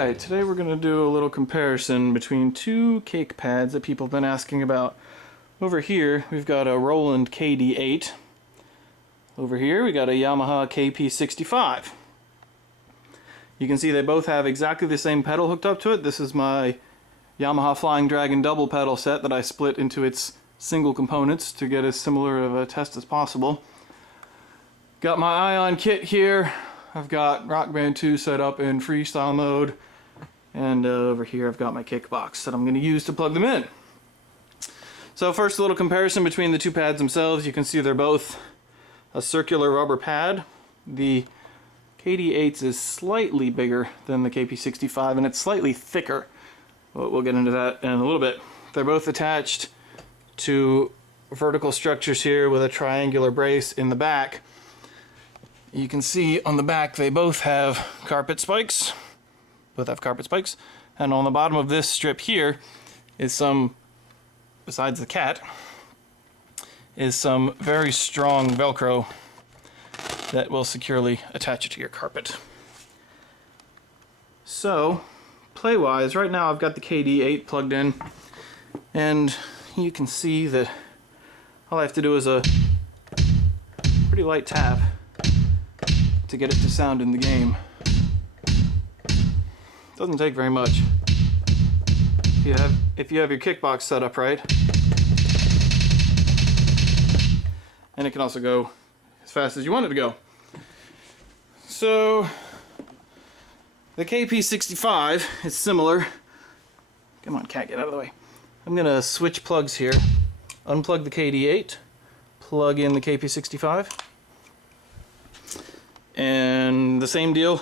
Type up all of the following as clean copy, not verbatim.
Alright, today we're going to do a little comparison between two cake pads that people have been asking about. Over here we've got a Roland KD-8. Over here we got a Yamaha KP65. You can see they both have exactly the same pedal hooked up to it. This is my Yamaha Flying Dragon double pedal set that I split into its single components to get as similar of a test as possible. Got my Ion kit here. I've got Rock Band 2 set up in freestyle mode, and over here I've got my Kickbox that I'm going to use to plug them in. So first, a little comparison between the two pads themselves. You can see they're both a circular rubber pad. The KD-8's is slightly bigger than the KP65 and it's slightly thicker. We'll get into that in a little bit. They're both attached to vertical structures here with a triangular brace in the back. You can see on the back they both have carpet spikes. Both have carpet spikes. And on the bottom of this strip here is some, besides the cat, is some very strong Velcro that will securely attach it to your carpet. So, play-wise, right now I've got the KD-8 plugged in, and you can see that all I have to do is a pretty light tap to get it to sound in the game. Doesn't take very much. If you have your Kickbox set up right, and it can also go as fast as you want it to go. So the KP65 is similar. Come on, cat, get out of the way. I'm gonna switch plugs here. Unplug the KD-8, plug in the KP65. And the same deal.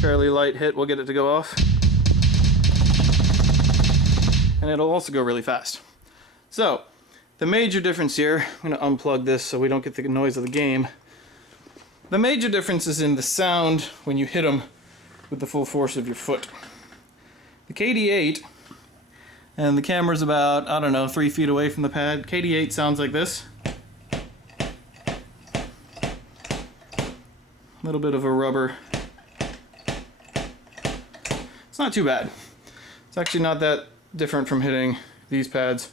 Fairly light hit will get it to go off. And it'll also go really fast. So, the major difference here, I'm going to unplug this so we don't get the noise of the game. The major difference is in the sound when you hit them with the full force of your foot. The KD-8, and the camera's about, I don't know, 3 feet away from the pad. KD-8 sounds like this. A little bit of a rubber. It's not too bad. It's actually not that different from hitting these pads.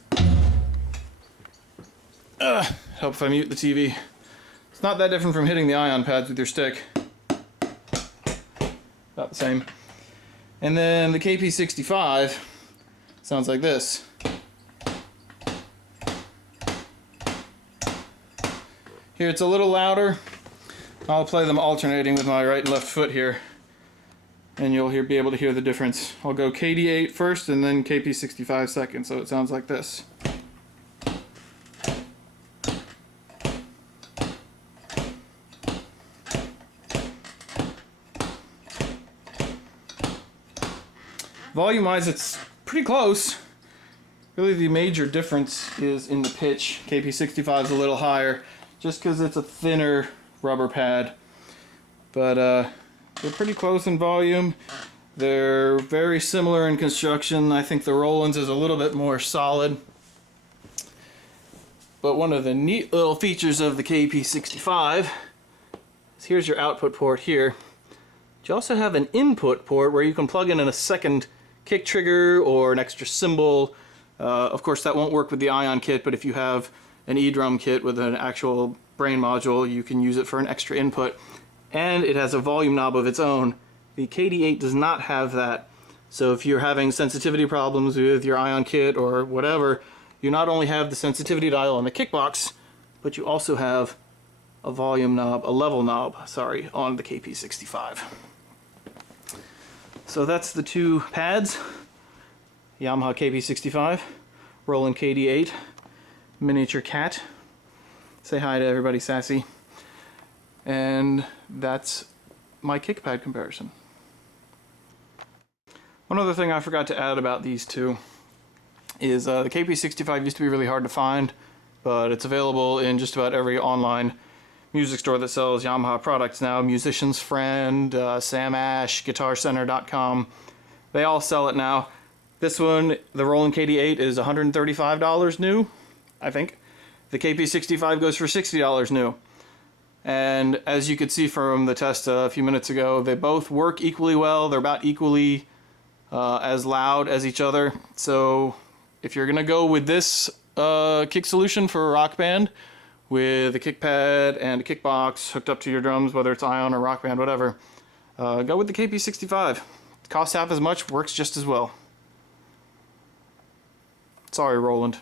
Help if I mute the TV. It's not that different from hitting the Ion pads with your stick. About the same. And then the KP65 sounds like this. Here it's a little louder. I'll play them alternating with my right and left foot here, and you'll be able to hear the difference. I'll go KD-8 first and then KP65 second, so it sounds like this. Volume-wise, it's pretty close. Really, the major difference is in the pitch. KP65 is a little higher, just because it's a thinner rubber pad. But they're pretty close in volume. They're very similar in construction. I think the Roland's is a little bit more solid. But one of the neat little features of the KP65 is here's your output port here. You also have an input port where you can plug in a second kick trigger or an extra cymbal. Of course, that won't work with the Ion kit, but if you have an E-drum kit with an actual brain module, you can use it for an extra input. And it has a volume knob of its own. The KD-8 does not have that. So if you're having sensitivity problems with your Ion kit or whatever, you not only have the sensitivity dial on the Kickbox, but you also have a volume knob, a level knob, sorry, on the KP65. So that's the two pads. Yamaha KP65, Roland KD-8, miniature cat. Say hi to everybody, Sassy. And that's my kick pad comparison. One other thing I forgot to add about these two is the KP65 used to be really hard to find, but it's available in just about every online music store that sells Yamaha products now. Musician's Friend, Sam Ash, GuitarCenter.com. They all sell it now. This one, the Roland KD-8, is $135 new, I think. The KP65 goes for $60 new. And as you could see from the test a few minutes ago, they both work equally well. They're about equally as loud as each other. So if you're gonna go with this kick solution for a rock band, with a kick pad and a kickbox hooked up to your drums, whether it's Ion or Rock Band, whatever, go with the KP65. Costs half as much, works just as well. Sorry, Roland.